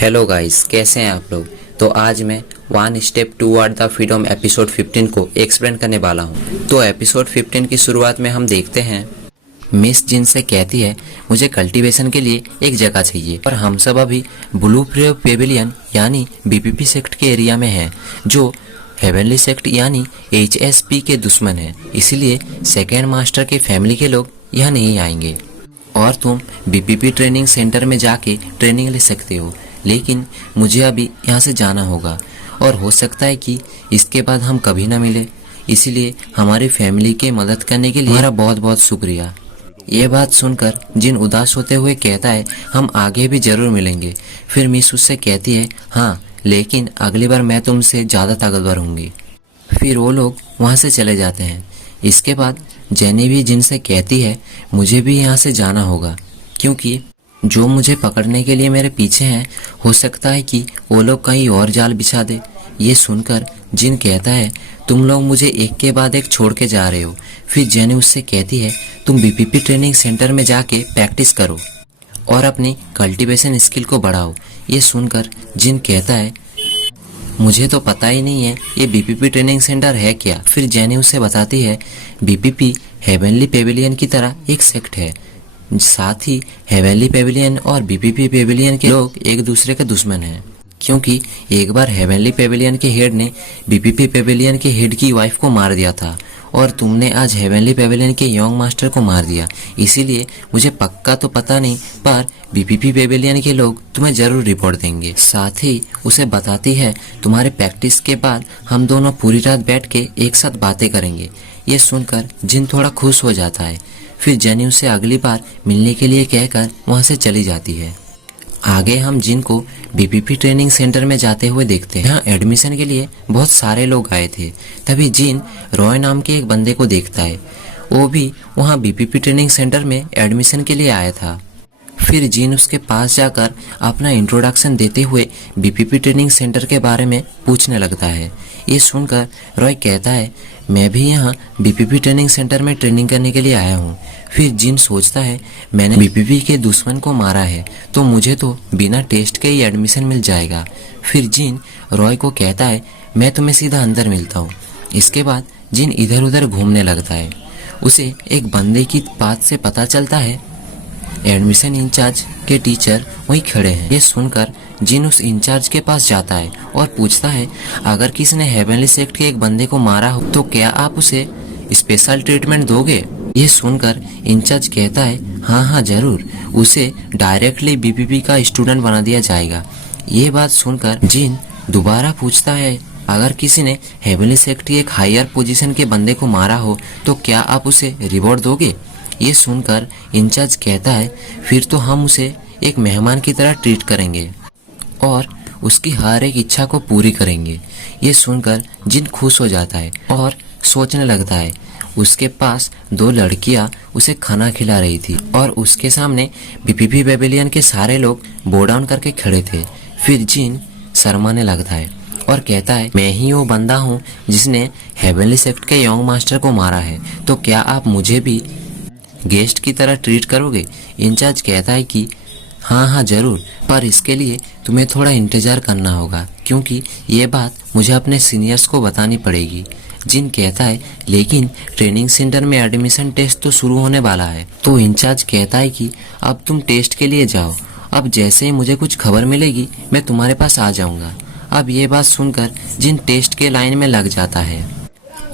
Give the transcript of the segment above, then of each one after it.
Hello guys, कैसे हैं आप लोग। तो आज मैं one step toward the freedom episode 15 को एक्सप्लेन करने वाला हूं। तो एपिसोड 15 की शुरुआत में हम देखते हैं मिस जिन से कहती है मुझे कल्टीवेशन के लिए एक जगह चाहिए और हम सब अभी ब्लू पेविलियन यानी बीपीपी सेक्ट के एरिया में हैं जो हेवनली सेक्ट यानी HSP के दुश्मन है। इसीलिए सेकेंड मास्टर के फैमिली के लोग यहाँ नहीं आएंगे और तुम बीपीपी ट्रेनिंग सेंटर में जाके ट्रेनिंग ले सकते हो, लेकिन मुझे अभी यहाँ से जाना होगा और हो सकता है कि इसके बाद हम कभी ना मिले। इसीलिए हमारी फैमिली की मदद करने के लिए हमारा बहुत बहुत शुक्रिया। ये बात सुनकर जिन उदास होते हुए कहता है हम आगे भी जरूर मिलेंगे। फिर मिस उससे कहती है हाँ, लेकिन अगली बार मैं तुमसे ज़्यादा ताकतवर होंगी। फिर वो लोग वहाँ से चले जाते हैं। इसके बाद जेनी भी जिनसे कहती है मुझे भी यहाँ से जाना होगा क्योंकि जो मुझे पकड़ने के लिए मेरे पीछे हैं हो सकता है कि वो लोग कहीं और जाल बिछा दे। ये सुनकर जिन कहता है तुम लोग मुझे एक के बाद एक छोड़ के जा रहे हो। फिर जेनी उससे कहती है तुम बीपीपी ट्रेनिंग सेंटर में जाके प्रैक्टिस करो और अपनी कल्टीवेशन स्किल को बढ़ाओ। ये सुनकर जिन कहता है मुझे तो पता ही नहीं है ये बीपीपी ट्रेनिंग सेंटर है क्या। फिर जेनी उसे बताती है बीपीपी हेवनली पेविलियन की तरह एक सेक्ट है, साथ ही हेवनली पेविलियन और बीपीपी पेविलियन के लोग एक दूसरे के दुश्मन हैं क्योंकि एक बार हेवनली पेविलियन के हेड ने बीपीपी पेविलियन के हेड की वाइफ को मार दिया था और तुमने आज हेवनली पेविलियन के यंग मास्टर को मार दिया। इसीलिए मुझे पक्का तो पता नहीं, पर बीपीपी पेविलियन के लोग तुम्हें जरूर रिपोर्ट देंगे। साथ ही उसे बताती है तुम्हारे प्रैक्टिस के बाद हम दोनों पूरी रात बैठ के एक साथ बातें करेंगे। ये सुनकर जिन थोड़ा खुश हो जाता है। फिर जेनी उसे अगली बार मिलने के लिए कहकर वहाँ से चली जाती है। आगे हम जिन को बीपीपी ट्रेनिंग सेंटर में जाते हुए देखते हैं। यहाँ एडमिशन के लिए बहुत सारे लोग आए थे। तभी जिन रॉय नाम के एक बंदे को देखता है, वो भी वहाँ बीपीपी ट्रेनिंग सेंटर में एडमिशन के लिए आया था। फिर जिन उसके पास जाकर अपना इंट्रोडक्शन देते हुए बीपीपी ट्रेनिंग सेंटर के बारे में पूछने लगता है। ये सुनकर रॉय कहता है मैं भी यहाँ बीपीपी ट्रेनिंग सेंटर में ट्रेनिंग करने के लिए आया हूँ। फिर जिन सोचता है मैंने बीपीपी के दुश्मन को मारा है तो मुझे तो बिना टेस्ट के ही एडमिशन मिल जाएगा। फिर जिन रॉय को कहता है मैं तुम्हें सीधा अंदर मिलता हूँ। इसके बाद जिन इधर उधर घूमने लगता है। उसे एक बंदे की बात से पता चलता है एडमिशन इंचार्ज के टीचर वहीं खड़े हैं। ये सुनकर जिन उस इंचार्ज के पास जाता है और पूछता है अगर किसी ने हेवनली सेक्ट के एक बंदे को मारा हो तो क्या आप उसे स्पेशल ट्रीटमेंट दोगे। ये सुनकर इंचार्ज कहता है हाँ जरूर, उसे डायरेक्टली बीपीपी का स्टूडेंट बना दिया जाएगा। ये बात सुनकर जिन दोबारा पूछता है अगर किसी ने हेवनली सेक्ट के एक हायर पोजीशन के बंदे को मारा हो तो क्या आप उसे रिवॉर्ड दोगे। ये सुनकर इंचार्ज कहता है फिर तो हम उसे एक मेहमान की तरह ट्रीट करेंगे और उसकी हर एक इच्छा को पूरी करेंगे। ये सुनकर जिन खुश हो जाता है और सोचने लगता है उसके पास दो लड़कियां उसे खाना खिला रही थी और उसके सामने बीपीपी पेविलियन के सारे लोग बो डाउन करके खड़े थे। फिर जिन शर्माने लगता है और कहता है मैं ही वो बंदा हूँ जिसने हेवनली सेक्ट के यंग मास्टर को मारा है, तो क्या आप मुझे भी गेस्ट की तरह ट्रीट करोगे। इंचार्ज कहता है कि हाँ जरूर, पर इसके लिए तुम्हें थोड़ा इंतजार करना होगा क्योंकि ये बात मुझे अपने सीनियर्स को बतानी पड़ेगी। जिन कहता है लेकिन ट्रेनिंग सेंटर में एडमिशन टेस्ट तो शुरू होने वाला है। तो इंचार्ज कहता है कि अब तुम टेस्ट के लिए जाओ, अब जैसे ही मुझे कुछ खबर मिलेगी मैं तुम्हारे पास आ जाऊंगा। अब ये बात सुनकर जिन टेस्ट के लाइन में लग जाता है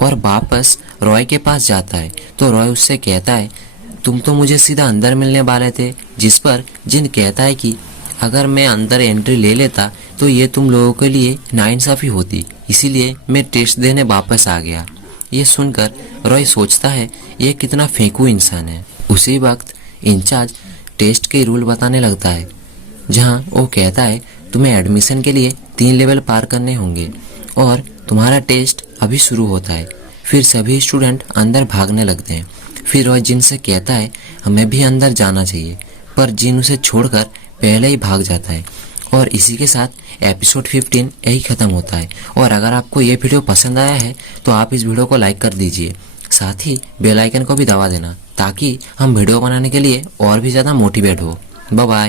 और वापस रॉय के पास जाता है। तो रॉय उससे कहता है तुम तो मुझे सीधा अंदर मिलने वाले थे। जिस पर जिन कहता है कि अगर मैं अंदर एंट्री ले लेता तो ये तुम लोगों के लिए नाइंसाफी होती, इसीलिए मैं टेस्ट देने वापस आ गया। ये सुनकर रॉय सोचता है ये कितना फेंकू इंसान है। उसी वक्त इंचार्ज टेस्ट के रूल बताने लगता है जहाँ वो कहता है तुम्हें एडमिशन के लिए 3 लेवल पार करने होंगे और तुम्हारा टेस्ट अभी शुरू होता है। फिर सभी स्टूडेंट अंदर भागने लगते हैं। फिर रॉय जिन से कहता है हमें भी अंदर जाना चाहिए, पर जिन उसे छोड़कर पहले ही भाग जाता है। और इसी के साथ एपिसोड 15 यही ख़त्म होता है। और अगर आपको ये वीडियो पसंद आया है तो आप इस वीडियो को लाइक कर दीजिए, साथ ही बेल आइकन को भी दबा देना ताकि हम वीडियो बनाने के लिए और भी ज़्यादा मोटिवेट हो। Bye bye.